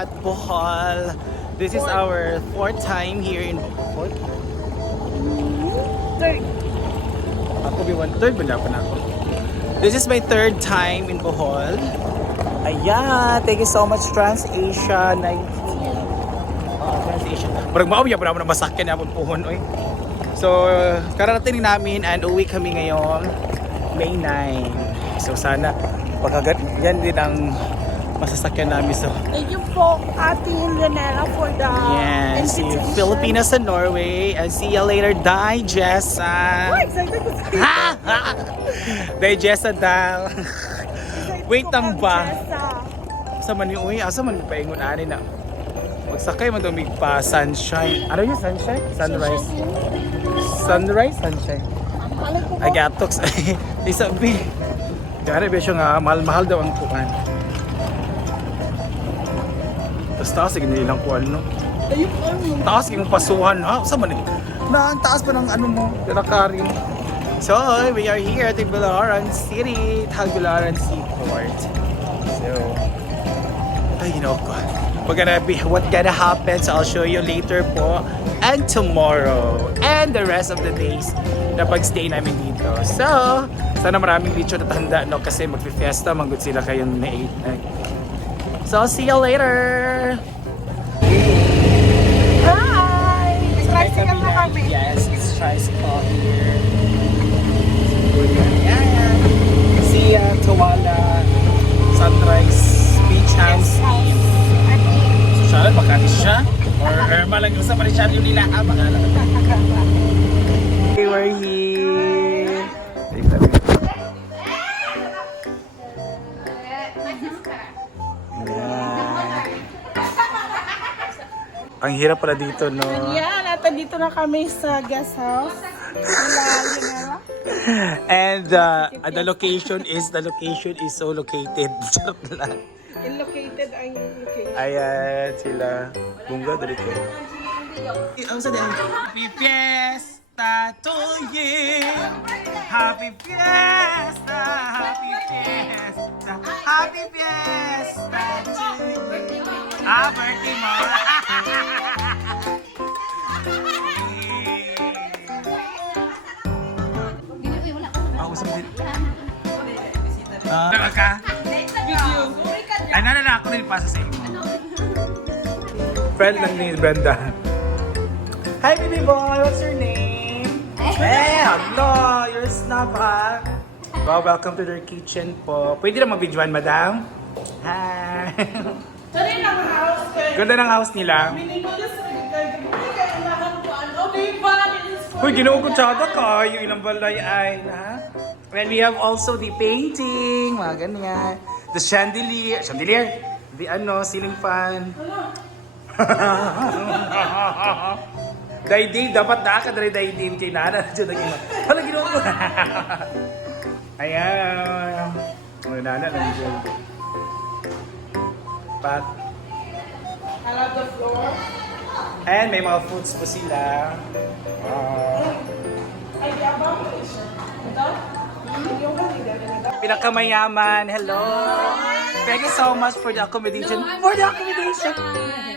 at Bohol. This is our fourth time here in Bohol. Third. Ako be one third ba na ako? This is my third time in Bohol. Ayan, thank you so much TransAsia 19. Oh, TransAsia. Parang maawya pa naman na masakyan na puhon, oy. So, kararating namin and uwi kami ngayong May 9. So, sana pagkagat yan din ang masasakyan namin sa Thank you po, Ate Leonela, for the Yes, invitation. Filipinas and Norway. And see you later. Die, Jessa. Oh, excited ko sa Die, Jessa daw. Wait lang ba? Asa man yung uwi? Asa man yung paingon ani na? Magsakay man tumig pa sunshine. Ano yung sunshine? Sunrise. Sunrise? Sunshine. Ay, gatoks. Isa, B. Kaya ba siya nga, mahal-mahal daw ang kuhan. Tapos taas, sige nilang kuhan, no? ayun ano, taas yung pasuhan ha? Sa man eh na ang taas pa ng ano mo pinakari mo. So we are here at Tagbilaran City Tagbilaran Seaport. So ay you know what gonna be what gonna happen so I'll show you later po and tomorrow and the rest of the days na pagstay namin dito. So sana maraming lechon at handa no? Kasi magfi-fiesta manggod sila kayong na 8 so see you later Hi! Tricycle na kami. Yes, it's tricycle here. Ayan. Si uh, Tawala Sunrise Beach House. Lang, Makati siya? Or Irma lang yung sa Marishan yung nila. Ah, baka lang. Okay, we're here. Ang hirap pala dito, no? Yan, at dito na kami sa guest house. Leonela. And uh, the location is, the location is so located. Charot lang. In located ang location. Ayan sila. Bunga, dali ko. Ang sa Happy Fiesta to you! Happy Fiesta! Happy Fiesta! Happy Fiesta to you! Ah, birthday mo! Ah, usap din. Ah, uh, ka? Ay, nana na ako nilipasa sa imo. Friend lang ni Brenda. Hi, baby boy! What's your name? Hey, hello! You're a snap, ha? Wow, welcome to their kitchen po. Pwede na mabidyoan, madam? Hi! Sorry lang house. Ganda ng house nila. Minimalist na ano? Uy, ginuukutsada ka. Yung ilang balay ay, ha? And we have also the painting, mga ganyan. The chandelier, chandelier? The ano, ceiling fan. Daydim, dapat na ka dali daydim kay Nana. Diyan naging, wala ginawa ko. Ayan. Mga Nana nandiyan. Pat. I love the floor. And may mga foods po sila. Ah. Ay, di abang mo siya. Ito? Yung kanina na Pinakamayaman, hello! Thank you so much for the accommodation. for the accommodation!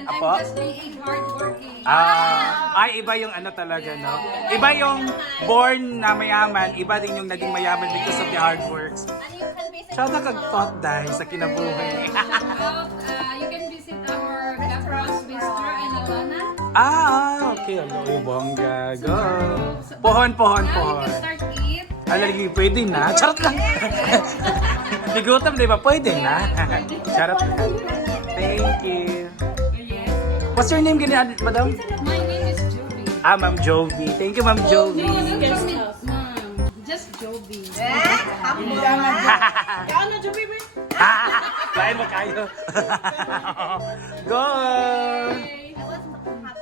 Apo? I'm just being hardworking. Ah, ay iba yung ano talaga, no? Iba yung born na mayaman, iba din yung naging mayaman because of the hard works. Siya na kag-thought dahil sa kinabuhi. Well, uh, you can visit our Capros Bistro in Alana. ah, okay. Ano, bongga. Go! Pohon, pohon, Now you pohon. can start eat. Alagi, pwede na. Charot lang. Bigutom, di ba? Pwede na. Charot lang. Thank you. What's your name, ganyan, madam? My name is Joby. Ah, Ma'am Jovi. Thank you, Ma'am Jovi. No, don't call me mom. Just Joby. Ano, Joby, babe? Lain mo kayo. Go!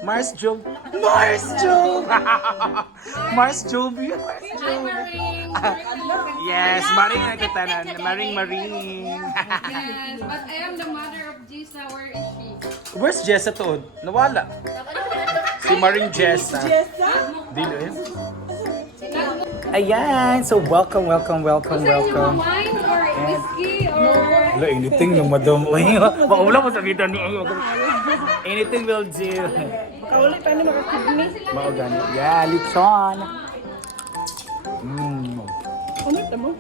Mars Jovi. Mars Jovi! Mars Jovi. Jovi. Maring. Yes, Maring na katanan. Maring Maring. Yes, but I am the mother of Jisa. Where's Jessa to? Nawala. Si Maring Jessa. Jessa? Dilo eh. Ayan, so welcome, welcome, welcome, welcome. wine or whiskey or? Wala, anything yung madam. Uy, maula mo sa video ni Anything will do. Kauli pa ni makakidney. Maugani. Yeah, lechon. Mmm. Ano ta mo?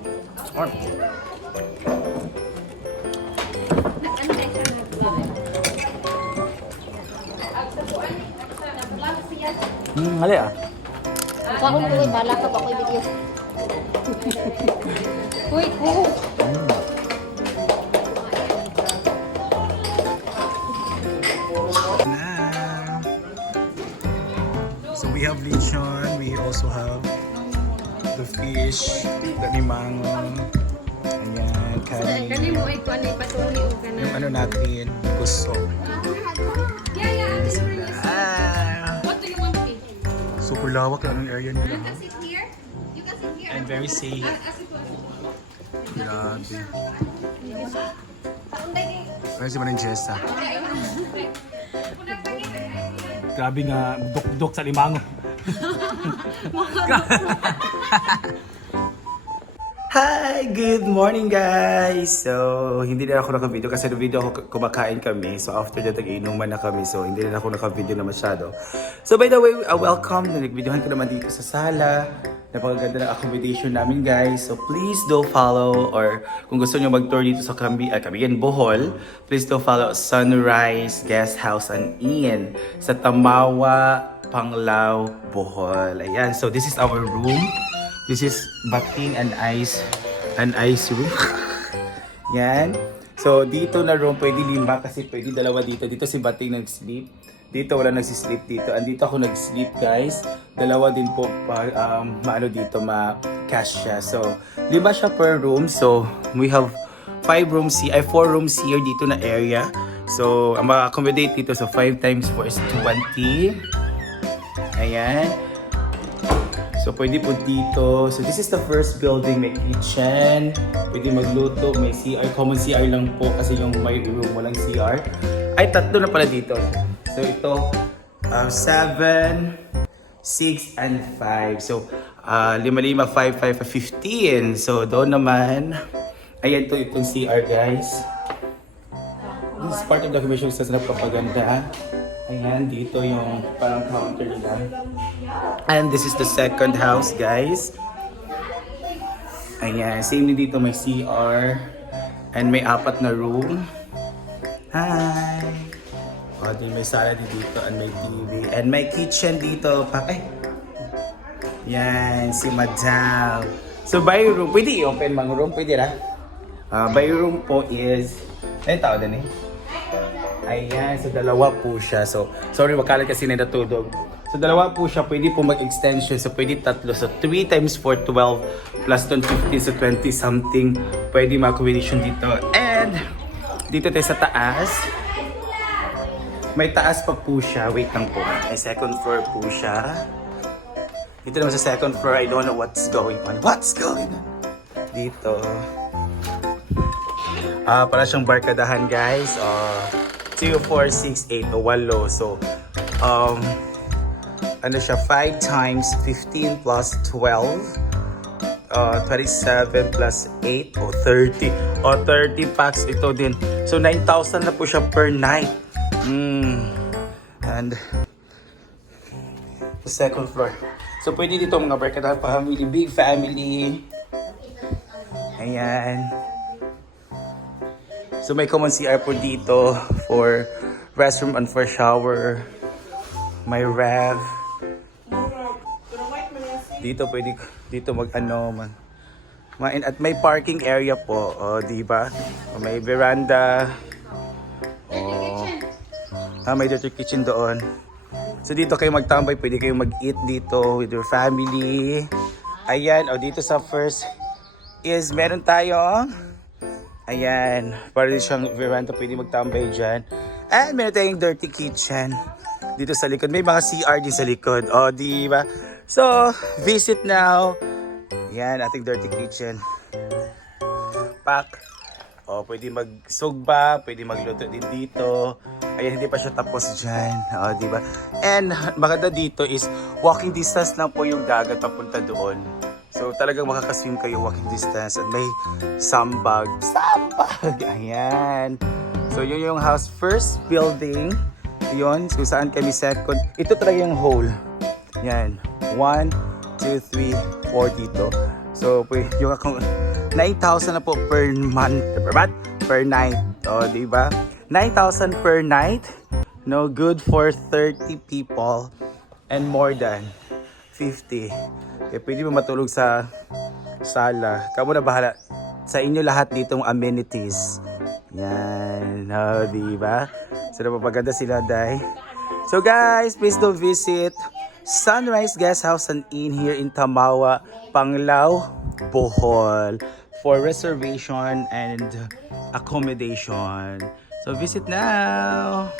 Mmm, hali ah. Ako ko bala ka ba ko video. Uy. Na. So we have lechon, we also have the fish, the limango, ayan, Kani kani, mo ay kuan ay patuli o kana. yung ano natin, gusto. Lawak lang ang area nila. ha? Sit here. You can sit here. And very safe. Grabe. Ano si Maring Jessa? Grabe nga, duk-duk sa limango. Hi! Good morning guys! So, hindi na ako naka-video kasi na-video ako kumakain kami. So, after that, nag-inuman na kami. So, hindi na ako naka-video na masyado. So, by the way, uh, welcome. Nag-videohan ko naman dito sa sala. Napakaganda ng accommodation namin guys. So, please do follow or kung gusto nyo mag-tour dito sa Cambi, uh, Cagayan, Bohol, please do follow Sunrise Guest House and Inn sa Tamawa, Panglao, Bohol. Ayan. So, this is our room. This is bating and ice and ice room. Yan. So, dito na room, pwede lima kasi pwede dalawa dito. Dito si Bating nag-sleep. Dito wala nagsi-sleep dito. Andito ako nag-sleep, guys. Dalawa din po um, maano dito, ma-cash siya. So, lima siya per room. So, we have five rooms here, ay four rooms here dito na area. So, ang ma-accommodate dito, so 5 times 4 is 20. Ayan. So, pwede po dito. So, this is the first building. May kitchen. Pwede magluto. May CR. Common CR lang po kasi yung may room walang CR. Ay, tatlo na pala dito. So, ito, uh, 7, 6, and 5. So, uh, 5, 5, 5, 15. So, doon naman, ayan to itong CR, guys. This is part of the commission sa napapaganda. Ayan, dito yung parang counter nila. And this is the second house, guys. Ayan, same din dito may CR. And may apat na room. Hi! O, din may sala din dito and may TV. And may kitchen dito. Pa eh. Yan, si Madam. So, by room, pwede i-open mang room? Pwede ra? Ah, by room po is... Ay, tao din eh. Ayan, so dalawa po siya. So, sorry, wakalat kasi na natulog. So, dalawa po siya. Pwede po mag-extension. So, pwede tatlo. So, 3 times 4, 12. Plus doon 15, so 20 something. Pwede ma-accommodation dito. And, dito tayo sa taas. May taas pa po siya. Wait lang po. May second floor po siya. Dito naman sa second floor, I don't know what's going on. What's going on? Dito. Ah, para siyang barkadahan, guys. Uh, 2, 4, 6, 8, o 8. So, um, ano siya, 5 times 15 plus 12. Uh, 27 plus 8 o 30. O 30 packs ito din. So, 9,000 na po siya per night. Mm. And, second floor. So, pwede dito mga barkadahan family, big family. Ayan. So may common CR po dito for restroom and for shower. May rev. Dito pwede dito mag ano man. Main at may parking area po, oh, di ba? May veranda. Oh. Ah, may dirty kitchen doon. So dito kayo magtambay, pwede kayo mag-eat dito with your family. Ayan, oh dito sa first is meron tayong Ayan, para din siyang veranda, pwede magtambay dyan. And meron tayong dirty kitchen dito sa likod. May mga CR din sa likod. O, di ba? So, visit now. Ayan, ating dirty kitchen. Pack. O, pwede magsugba, pwede magluto din dito. Ayan, hindi pa siya tapos dyan. O, di ba? And, maganda dito is, walking distance lang po yung dagat papunta doon. So talagang makakaswim kayo walking distance at may sambag. Sambag! Ayan. So yun yung house first building. Yun, kung saan kami second. Ito talaga yung hole. Yan. One, two, three, four dito. So, yung akong 9,000 na po per month. Per month? Per night. O, di ba? 9,000 per night. No, good for 30 people and more than 50. Kaya pwede mo matulog sa sala. Kamu na bahala. Sa inyo lahat ditong amenities. Yan. O, di ba? So, napapaganda sila, Day. So, guys, please do visit Sunrise Guest House and Inn here in Tamawa, Panglao, Bohol for reservation and accommodation. So, visit now!